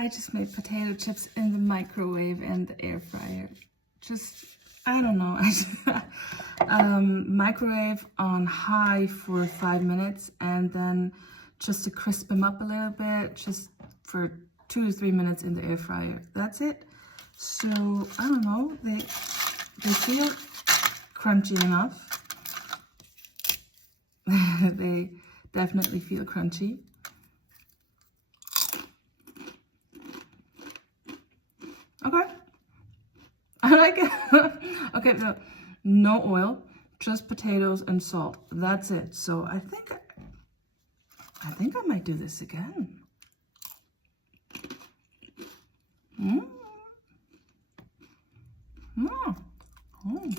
I just made potato chips in the microwave and the air fryer. Just, I don't know. Microwave on high for 5 minutes, and then just to crisp them up a little bit, just for 2 to 3 minutes in the air fryer. That's it. So, I don't know. They feel crunchy enough. They definitely feel crunchy. Okay. I like it. Okay, so no oil, just potatoes and salt. That's it. So I think I might do this again. Mm. Mm. Oh.